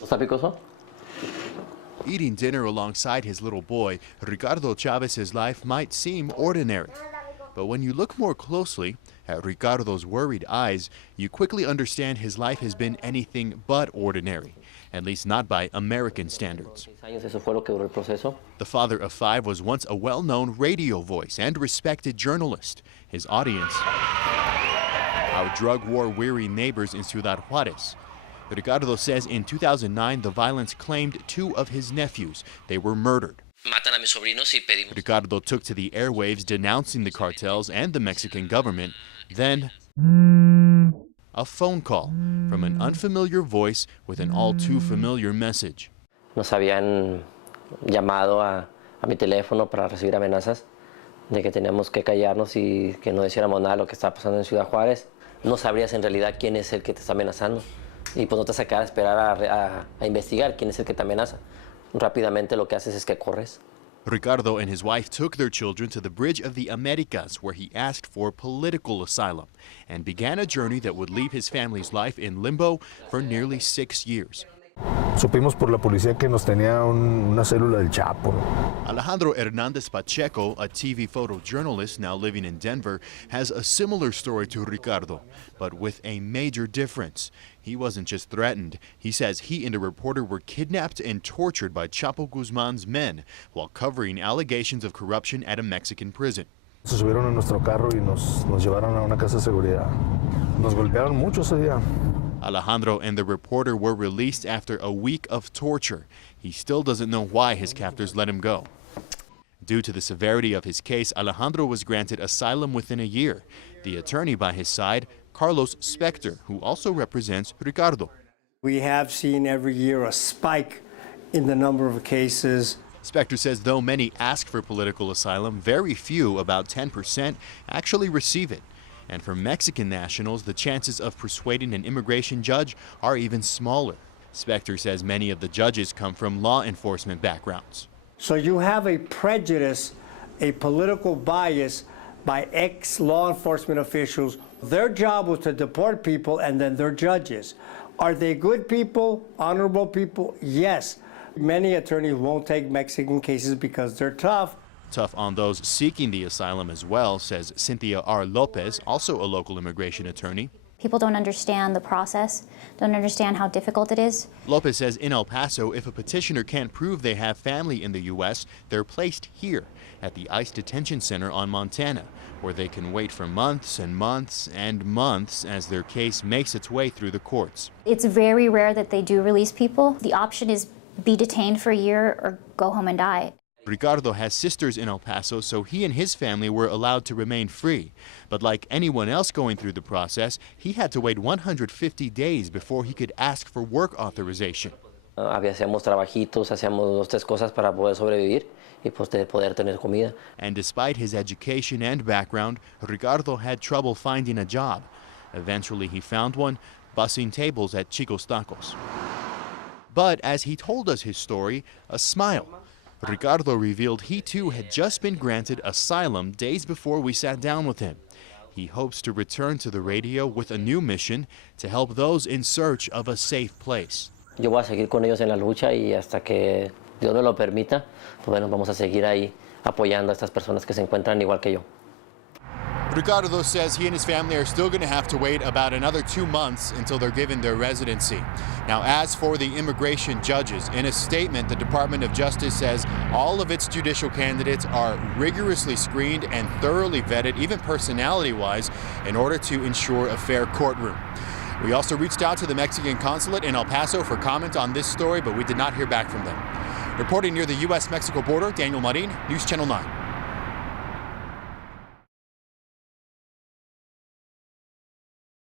¿Está picoso? Eating dinner alongside his little boy, Ricardo Chavez's life might seem ordinary. But when you look more closely at Ricardo's worried eyes, you quickly understand his life has been anything but ordinary, at least not by American standards. The father of 5 was once a well-known radio voice and respected journalist. His audience, our drug war-weary neighbors in Ciudad Juarez. Ricardo says in 2009 the violence claimed 2 of his nephews. They were murdered. Ricardo took to the airwaves denouncing the cartels and the Mexican government. Then, a phone call from an unfamiliar voice with an all too familiar message. Nos habían llamado a mi teléfono para recibir amenazas de que teníamos que callarnos y que no decíamos nada de lo que estaba pasando en Ciudad Juárez. No sabrías en realidad quién es el que te está amenazando. Y pues no te vas a quedar a esperar a investigar quién es el que te amenaza. Rápidamente lo que haces es que corres. Ricardo and his wife took their children to the Bridge of the Americas, where he asked for political asylum and began a journey that would leave his family's life in limbo for nearly 6 years. Supimos por la policía que nos tenía una célula del Chapo. Alejandro Hernández Pacheco, a TV photojournalist now living in Denver, has a similar story to Ricardo, but with a major difference. He wasn't just threatened. He says he and a reporter were kidnapped and tortured by Chapo Guzman's men while covering allegations of corruption at a Mexican prison. Se subieron a nuestro carro y nos llevaron a una casa de seguridad. Nos golpearon mucho ese día. Alejandro and the reporter were released after a week of torture. He still doesn't know why his captors let him go. Due to the severity of his case, Alejandro was granted asylum within a year. The attorney by his side, Carlos Spector, who also represents Ricardo. We have seen every year a spike in the number of cases. Spector says though many ask for political asylum, very few, about 10%, actually receive it. And for Mexican nationals, the chances of persuading an immigration judge are even smaller. Spector says many of the judges come from law enforcement backgrounds. So you have a prejudice, a political bias by ex-law enforcement officials. Their job was to deport people, and then they're judges. Are they good people, honorable people? Yes. Many attorneys won't take Mexican cases because they're tough. Tough on those seeking the asylum as well, says Cynthia R. Lopez, also a local immigration attorney. People don't understand the process, don't understand how difficult it is. Lopez says in El Paso, if a petitioner can't prove they have family in the U.S., they're placed here at the ICE detention center on Montana, where they can wait for months and months and months as their case makes its way through the courts. It's very rare that they do release people. The option is be detained for a year or go home and die. Ricardo has sisters in El Paso, so he and his family were allowed to remain free. But like anyone else going through the process, he had to wait 150 days before he could ask for work authorization. Hacíamos trabajitos, hacíamos 2, 3 cosas para poder sobrevivir y pues poder tener comida. And despite his education and background, Ricardo had trouble finding a job. Eventually he found one, bussing tables at Chico's Tacos. But as he told us his story, a smile. Ricardo revealed he too had just been granted asylum days before we sat down with him. He hopes to return to the radio with a new mission to help those in search of a safe place. Yo voy a seguir con ellos en la lucha y hasta que Dios me lo permita, pues bueno, vamos a seguir ahí apoyando a estas personas que se encuentran igual que yo. Ricardo says he and his family are still going to have to wait about another 2 months until they're given their residency. Now, as for the immigration judges, in a statement, the Department of Justice says all of its judicial candidates are rigorously screened and thoroughly vetted, even personality-wise, in order to ensure a fair courtroom. We also reached out to the Mexican consulate in El Paso for comment on this story, but we did not hear back from them. Reporting near the U.S.-Mexico border, Daniel Marin, News Channel 9.